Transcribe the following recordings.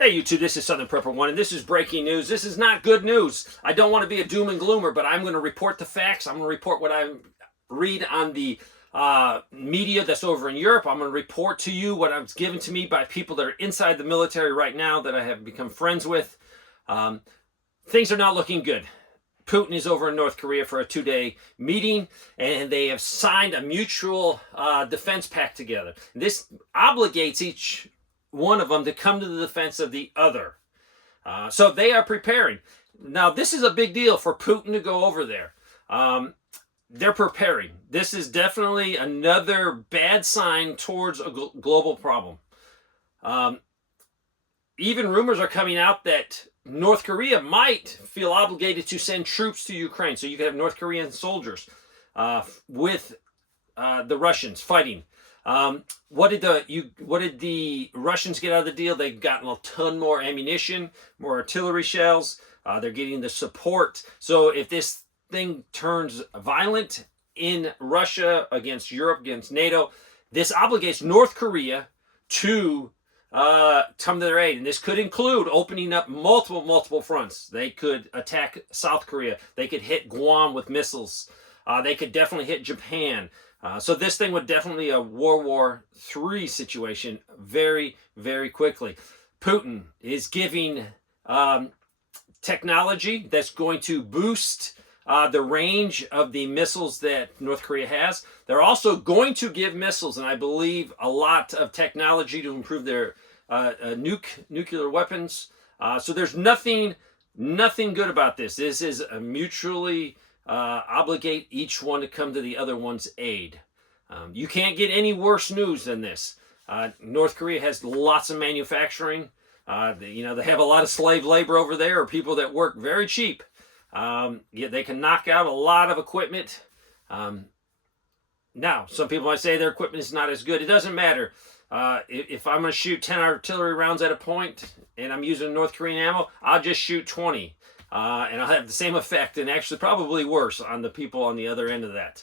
Hey, you two, this is Southern Prepper One, and this is breaking news. This is not good news. I don't want to be a doom and gloomer, but I'm going to report the facts. I'm going to report what I read on the media that's over in Europe. I'm going to report to you what was given to me by people that are inside the military right now that I have become friends with. Things are not looking good. Putin is over in North Korea for a 2-day meeting, and they have signed a mutual defense pact together. This obligates each one of them to come to the defense of the other. So they are preparing. Now, this is a big deal for Putin to go over there. They're preparing. This is definitely another bad sign towards a global problem. Even rumors are coming out that North Korea might feel obligated to send troops to Ukraine. So you could have North Korean soldiers with the Russians fighting. What did the Russians get out of the deal? They've gotten a ton more ammunition, more artillery shells. They're getting the support. So if this thing turns violent in Russia against Europe, against NATO, this obligates North Korea to come to their aid. And this could include opening up multiple fronts. They could attack South Korea. They could hit Guam with missiles. They could definitely hit Japan. So this thing would definitely be a World War III situation very, very quickly. Putin is giving technology that's going to boost the range of the missiles that North Korea has. They're also going to give missiles, and I believe a lot of technology to improve their nuclear weapons. So there's nothing good about this. This is a mutually obligate each one to come to the other one's aid. You can't get any worse news than this. North Korea has lots of manufacturing. They have a lot of slave labor over there, or people that work very cheap. They can knock out a lot of equipment. Now, some people might say their equipment is not as good. It doesn't matter. If I'm going to shoot 10 artillery rounds at a point and I'm using North Korean ammo, I'll just shoot 20. And I'll have the same effect, and actually probably worse on the people on the other end of that.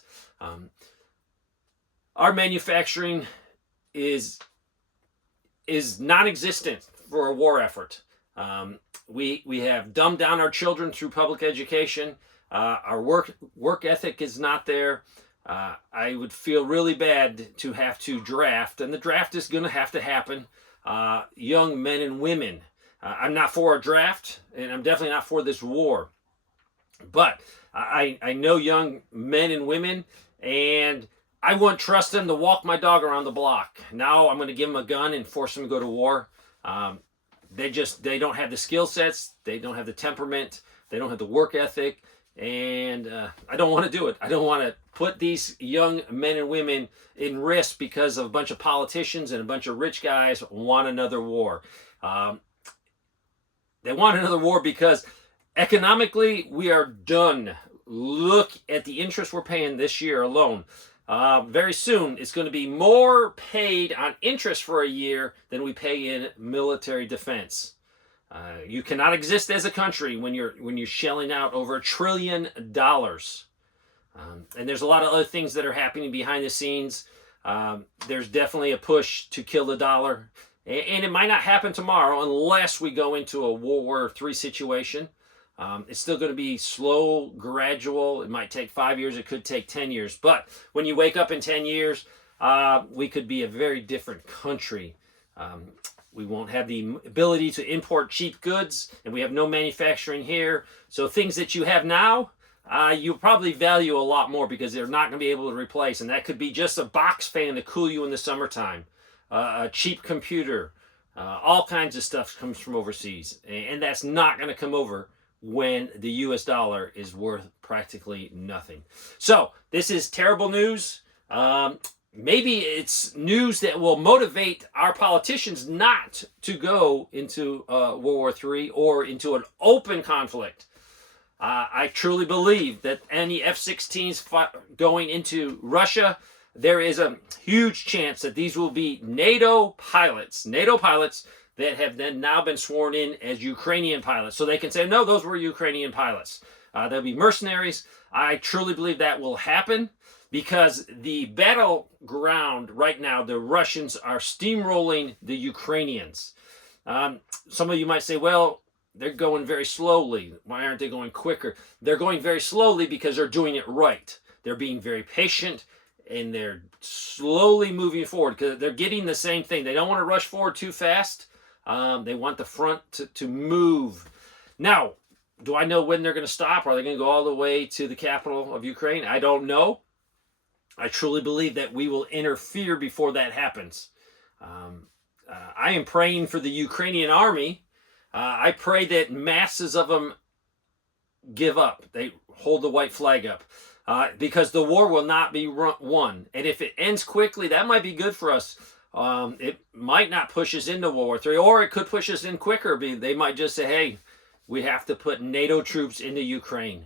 Our manufacturing is non-existent for a war effort. We have dumbed down our children through public education. Our work ethic is not there. I would feel really bad to have to draft, and the draft is going to have to happen, young men and women. I'm not for a draft, and I'm definitely not for this war. But I know young men and women, and I wouldn't trust them to walk my dog around the block. Now I'm going to give them a gun and force them to go to war. They don't have the skill sets. They don't have the temperament. They don't have the work ethic. And I don't want to do it. I don't want to put these young men and women in risk because of a bunch of politicians and a bunch of rich guys want another war. They want another war because economically we are done. Look at the interest we're paying this year alone. Very soon it's going to be more paid on interest for a year than we pay in military defense. You cannot exist as a country when you're shelling out over $1 trillion. And there's a lot of other things that are happening behind the scenes. There's definitely a push to kill the dollar. And it might not happen tomorrow unless we go into a World War III situation. It's still going to be slow, gradual. It might take 5 years. It could take 10 years. But when you wake up in 10 years, we could be a very different country. We won't have the ability to import cheap goods, and we have no manufacturing here. So things that you have now, you'll probably value a lot more because they're not going to be able to replace. And that could be just a box fan to cool you in the summertime, a cheap computer, all kinds of stuff comes from overseas. And that's not going to come over when the US dollar is worth practically nothing. So this is terrible news. Maybe it's news that will motivate our politicians not to go into World War III or into an open conflict. I truly believe that any F-16s going into Russia, there is a huge chance that these will be NATO pilots that have then now been sworn in as Ukrainian pilots. So they can say, no, those were Ukrainian pilots. They'll be mercenaries. I truly believe that will happen because the battleground right now, the Russians are steamrolling the Ukrainians. Some of you might say, well, they're going very slowly. Why aren't they going quicker? They're going very slowly because they're doing it right. They're being very patient and they're slowly moving forward because they're getting the same thing. They don't want to rush forward too fast. They want the front to move. Now, do I know when they're going to stop? Are they going to go all the way to the capital of Ukraine? I don't know. I truly believe that we will interfere before that happens. I am praying for the Ukrainian army. I pray that masses of them give up. They hold the white flag up. Because the war will not be won. And if it ends quickly, that might be good for us. It might not push us into World War III, or it could push us in quicker. They might just say, hey, we have to put NATO troops into Ukraine.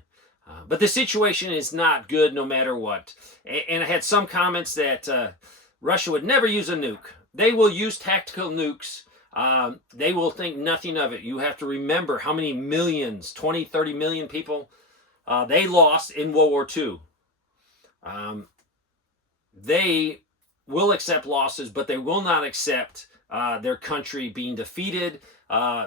But the situation is not good no matter what. And I had some comments that Russia would never use a nuke. They will use tactical nukes. They will think nothing of it. You have to remember how many millions, 20, 30 million people they lost in World War II. They will accept losses, but they will not accept their country being defeated,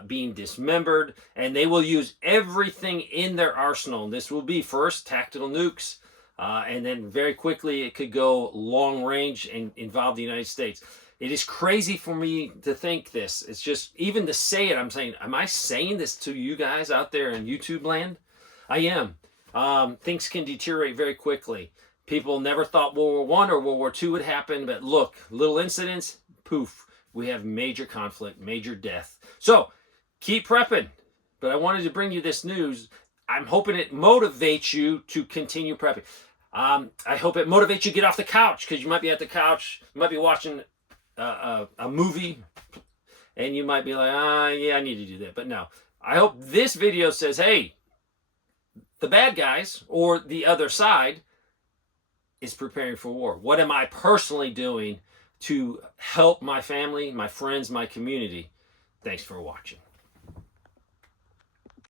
being dismembered, and they will use everything in their arsenal. This will be first tactical nukes, and then very quickly it could go long range and involve the United States. It is crazy for me to think this. It's just, even to say it, I'm saying, am I saying this to you guys out there in YouTube land? I am. Things can deteriorate very quickly. People never thought World War I or World War II would happen, but look, little incidents, poof, we have major conflict, major death. So keep prepping. But I wanted to bring you this news. I'm hoping it motivates you to continue prepping. I hope it motivates you to get off the couch, because you might be at the couch, you might be watching a movie, and you might be like, yeah, I need to do that. But no, I hope this video says, hey, the bad guys or the other side is preparing for war. What am I personally doing to help my family, my friends, my community? Thanks for watching.